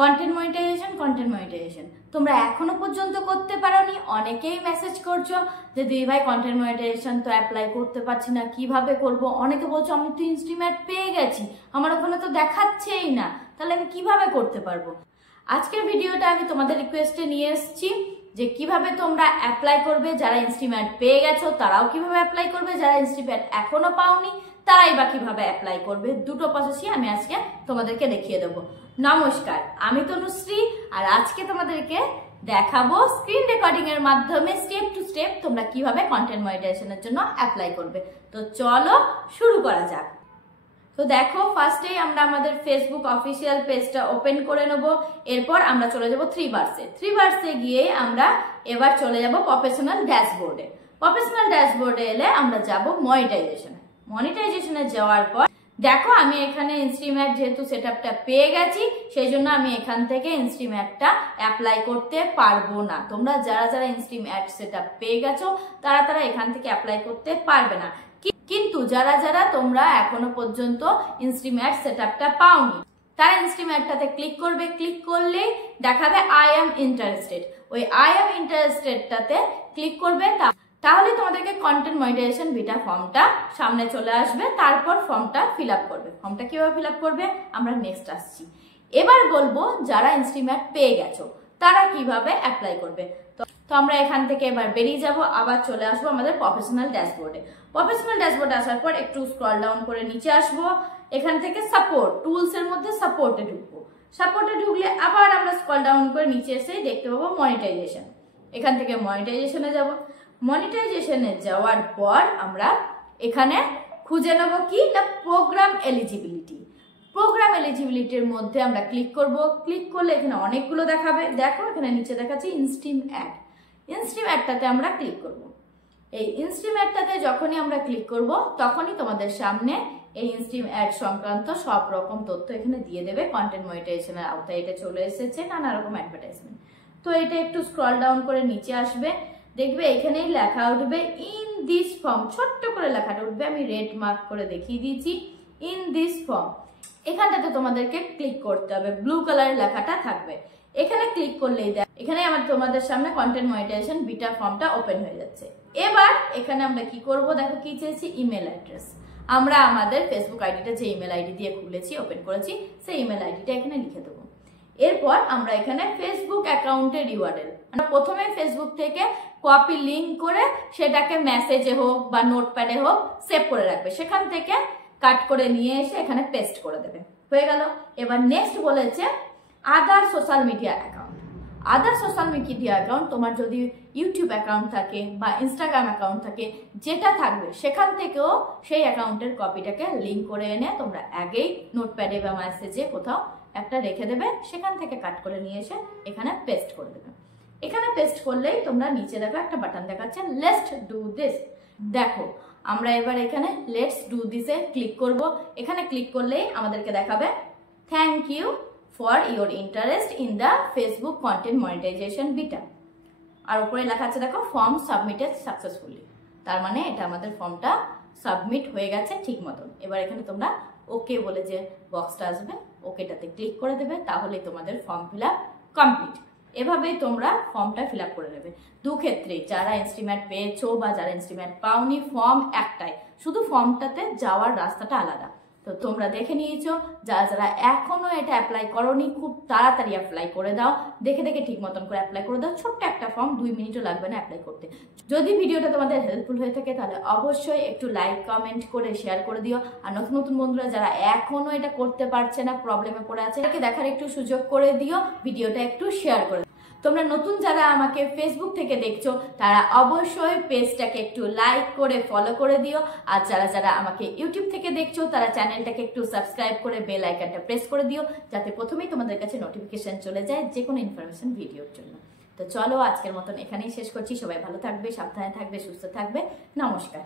Content monetization তোমরা এখনো পর্যন্ত করতে পারোনি। অনেকেই মেসেজ করছো যে দিদি ভাই কন্টেন্ট মনিটাইজেশন তো অ্যাপ্লাই করতে পারছি না, কিভাবে করব। অনেকে বলছো আমি তো ইনস্ট্রিমেট পেয়ে গেছি, আমার ওখানে তো দেখাচ্ছেই না, তাহলে আমি কিভাবে করতে পারবো। আজকের ভিডিওটা আমি তোমাদের রিকোয়েস্টে নিয়ে এসেছি যে কিভাবে তোমরা অ্যাপ্লাই করবে। যারা ইনস্ট্রিমেট পেয়ে গেছো তারাও কিভাবে অ্যাপ্লাই করবে, যারা ইনস্ট্রিমেট এখনো পাওনি তারাই বা কিভাবে অ্যাপ্লাই করবে। দুটো প্রসেসই আমি আজকে তোমাদেরকে দেখিয়ে দেবো। নমস্কার, আমি তনুশ্রী, আর আজকে তোমাদেরকে দেখাবো স্ক্রিন রেকর্ডিং এর মাধ্যমে স্টেপ টু স্টেপ তোমরা কিভাবে কন্টেন্ট মনিটাইজেশনের জন্য অ্যাপ্লাই করবে। তো চলো শুরু করা যাক। তো দেখো, ফার্স্টেই আমরা আমাদের ফেসবুক অফিসিয়াল পেজটা ওপেন করে নেব। এরপর আমরা চলে যাব থ্রি বার্সে গিয়ে আমরা এবার চলে যাব প্রফেশনাল ড্যাশবোর্ডে। প্রফেশনাল ড্যাশবোর্ডে এলে আমরা যাব মনিটাইজেশনে যাওয়ার পর দেখো আমি এখানে ইনস্ট্রিমেট যেহেতু সেটআপটা পেয়ে গেছি, সেই জন্য আমি এখান থেকে ইনস্ট্রিমেটটা অ্যাপ্লাই করতে পারবো না। তোমরা যারা ইনস্ট্রিমেট সেটআপ পেয়ে গেছো তারা এখান থেকে অ্যাপ্লাই করতে পারবে না। কিন্তু যারা তোমরা এখনো পর্যন্ত ইনস্ট্রিমেট সেটআপটা পাওনি তারা ইনস্ট্রিমেটটাতে ক্লিক করবে। ক্লিক করলেই দেখাবে আই এম ইন্টারেস্টেড। ওই আই এম ইন্টারেস্টেডটাতে ক্লিক করবে, তাহলে তোমাদেরকে কন্টেন্ট মনিটাইজেশন বিটা ফর্মটা সামনে চলে আসবে। তারপর ফর্মটা ফিল আপ করবে। ফর্মটা কিভাবে ফিল আপ করবে আমরা নেক্সট আসছি। এবার বলবো যারা ইনস্ট্রিমেট পেয়ে গেছো তারা কিভাবে অ্যাপ্লাই করবে। তো আমরা এখান থেকে এবার বেরিয়ে যাব, আবার চলে আসবো আমাদের প্রফেশনাল ড্যাশবোর্ডে। প্রফেশনাল ড্যাশবোর্ডে আসার পর একটু স্ক্রল ডাউন করে নিচে আসবো। এখান থেকে সাপোর্ট টুলস এর মধ্যে সাপোর্টে ঢুকবো। সাপোর্টে ঢুকলে আবার আমরা স্ক্রল ডাউন করে নিচে এসে দেখতে পাবো মনিটাইজেশন। এখান থেকে মনিটাইজেশনে যাব। মনিটাইজেশনে যাওয়ার পর আমরা এখানে খুঁজে নেব কি না প্রোগ্রাম এলিজিবিলিটি। প্রোগ্রাম এলিজিবিলিটির মধ্যে আমরা ক্লিক করব। ক্লিক করলে এখানে অনেকগুলো দেখাবে। দেখো এখানে নিচে দেখাচ্ছে ইনস্ট্রিম অ্যাডটাতে আমরা ক্লিক করব। এই ইনস্ট্রিম অ্যাডটাতে যখনই আমরা ক্লিক করব তখনই তোমাদের সামনে এই ইনস্ট্রিম অ্যাড সংক্রান্ত সব রকম তথ্য এখানে দিয়ে দেবে। কন্টেন্ট মনিটাইজেশনের আওতায় এটা চলে এসেছে, নানা রকম অ্যাডভার্টাইজমেন্ট। তো এটা একটু স্ক্রল ডাউন করে নিচে আসবে, দেখবে এখানেই লেখা উঠবে ইন দিস ফর্ম। ছোট্ট করে লেখাটা উঠবে, আমি রেড মার্ক করে দেখিয়ে দিয়েছি ইন দিস ফর্ম। এখানটাতে তোমাদেরকে ক্লিক করতে হবে, ব্লু কালারের লেখাটা থাকবে। এখানে ক্লিক করলেই এখানে তোমাদের সামনে কন্টেন্ট মনিটাইজেশন বিটা ফর্মটা ওপেন হয়ে যাচ্ছে। এবার এখানে আমরা কি করব, দেখো কি চেয়েছি ইমেল অ্যাড্রেস। আমরা আমাদের ফেসবুক আইডিটা যে ইমেল আইডি দিয়ে খুলেছি ওপেন করেছি সেই ইমেল আইডিটা এখানে লিখে দেবো। এরপর আমরা এখানে ফেসবুক অ্যাকাউন্টের ইউআরএল আমরা প্রথমে ফেসবুক থেকে কপি লিঙ্ক করে সেটাকে মেসেজে হোক বা নোটপ্যাডে হোক সেভ করে রাখবে। সেখান থেকে কাট করে নিয়ে এসে এখানে পেস্ট করে দেবে। হয়ে গেল। এবার নেক্সট বলেছে আদার সোশ্যাল মিডিয়া অ্যাকাউন্ট। তোমার যদি ইউটিউব অ্যাকাউন্ট থাকে বা ইনস্টাগ্রাম অ্যাকাউন্ট থাকে, যেটা থাকবে সেখান থেকেও সেই অ্যাকাউন্টের কপিটাকে লিঙ্ক করে এনে তোমরা আগেই নোটপ্যাডে বা মেসেজে কোথাও একটা রেখে দেবে। সেখান থেকে কাট করে নিয়ে এসে এখানে পেস্ট করে দেবে। এখানে পেস্ট করলেই তোমরা নিচে দেখো একটা বাটন দেখাচ্ছে লেটস ডু দিস। দেখো আমরা এবার এখানে লেটস ডু দিসে ক্লিক করব। এখানে ক্লিক করলেই আমাদেরকে দেখাবে thank you for your interest in the Facebook content monetisation beta. আর উপরে লেখা আছে দেখো ফর্ম সাবমিটেড সাকসেসফুলি। তার মানে এটা আমাদের ফর্মটা সাবমিট হয়ে গেছে ঠিক মতন। এবার এখানে তোমরা ওকে বলে যে বক্সটা আসবে ওকেটাতে ক্লিক করে দেবে, তাহলে তোমাদের ফর্ম ফিল আপ কমপ্লিট। এভাবেই তোমরা ফর্মটা ফিল আপ করে নেবে। দু ক্ষেত্রেই যারা ইনস্ট্রিমেট পেয়েছো বা যারা ইনস্ট্রিমেট পাওনি, ফর্ম একটাই, শুধু ফর্মটাতে যাওয়ার রাস্তাটা আলাদা। তো তোমরা দেখে নিয়েছো। যারা এখনো এটা অ্যাপ্লাই করোনি খুব তাড়াতাড়ি অ্যাপ্লাই করে দাও। দেখে ঠিক মতন করে অ্যাপ্লাই করে দাও। ছোট্ট একটা ফর্ম, 2 মিনিটও লাগবে না অ্যাপ্লাই করতে। যদি ভিডিওটা তোমাদের হেল্পফুল হয়ে থাকে তাহলে অবশ্যই একটু লাইক কমেন্ট করে শেয়ার করে দিও। আর নতুন বন্ধুরা যারা এখনো এটা করতে পারছে না, প্রবলেমে পড়ে আছে, এটাকে দেখার একটু সুযোগ করে দিও, ভিডিওটা একটু শেয়ার করে। তোমরা নতুন যারা আমাকে ফেসবুক থেকে দেখছো তারা অবশ্যই পেজটাকে একটু লাইক করে ফলো করে দিও। আর যারা আমাকে ইউটিউব থেকে দেখছো তারা চ্যানেলটাকে একটু সাবস্ক্রাইব করে বেল আইকনটা প্রেস করে দিও, যাতে প্রথমেই তোমাদের কাছে নোটিফিকেশন চলে যায় যে কোনো ইনফরমেশন ভিডিওর জন্য। তো চলো আজকের মতন এখানেই শেষ করছি। সবাই ভালো থাকবে, সাবধানে থাকবে, সুস্থ থাকবে। নমস্কার।